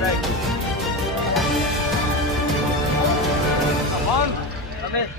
Right. Come on, Ramesh.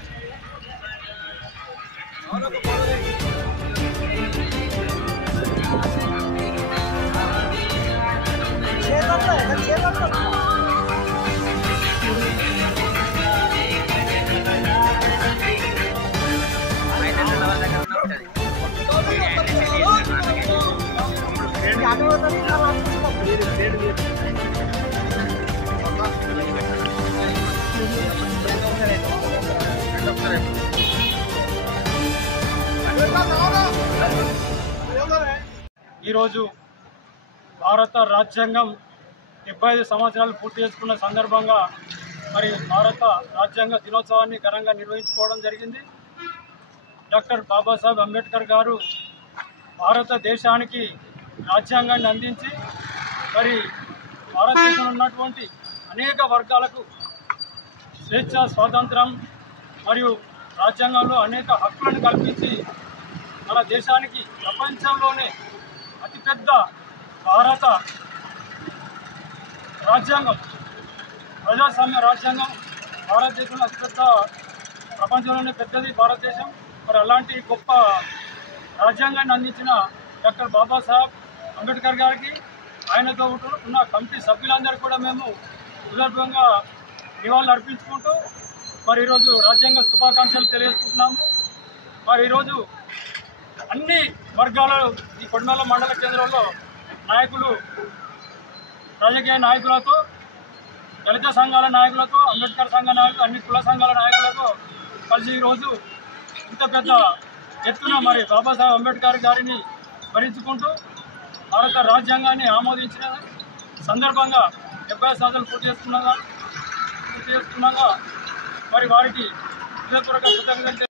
ఈరోజు భారత రాజ్యాంగం 75 సంవత్సరాలు పూర్తి చేసుకున్న సందర్భంగా మరి భారత రాజ్యాంగ దినోత్సవాన్ని ఘనంగా నిర్వహించుకోవడం జరిగింది. డాక్టర్ బాబాసాహెబ్ అంబేద్కర్ గారు భారతదేశానికి రాజ్యాంగాన్ని అందించి మరి భారతదేశంలో ఉన్నటువంటి అనేక వర్గాలకు స్వేచ్ఛ, స్వాతంత్రం మరియు రాజ్యాంగంలో అనేక హక్కులను కల్పించి మన దేశానికి ప్రపంచంలోనే అతిపెద్ద భారత రాజ్యాంగం, ప్రజాస్వామ్య రాజ్యాంగం భారతదేశంలో అతిపెద్ద, ప్రపంచంలోనే పెద్దది భారతదేశం. మరి అలాంటి గొప్ప రాజ్యాంగాన్ని అందించిన డాక్టర్ బాబాసాహెబ్ అంబేద్కర్ గారికి, ఆయనతో ఉన్న కమిటీ సభ్యులందరూ కూడా మేము హృదయపూర్వకంగా నివాళులు అర్పించుకుంటూ మరి ఈరోజు రాజ్యాంగ శుభాకాంక్షలు తెలియజేసుకుంటున్నాము. మరి ఈరోజు అన్ని వర్గాల ఈ కొడిమేల మండల కేంద్రంలో నాయకులు, రాజకీయ నాయకులతో, దళిత సంఘాల నాయకులతో, అంబేద్కర్ సంఘ నాయకులు, అన్ని కుల సంఘాల నాయకులతో కలిసి ఈరోజు ఇంత పెద్ద ఎత్తున మరి బాబాసాహెబ్ అంబేద్కర్ గారిని స్మరించుకుంటూ భారత రాజ్యాంగాన్ని ఆమోదించిన సందర్భంగా 70 సంవత్సరాలు పూర్తి చేసుకున్నాగా మరి వారికి హృదయపూర్వక కృతజ్ఞతలు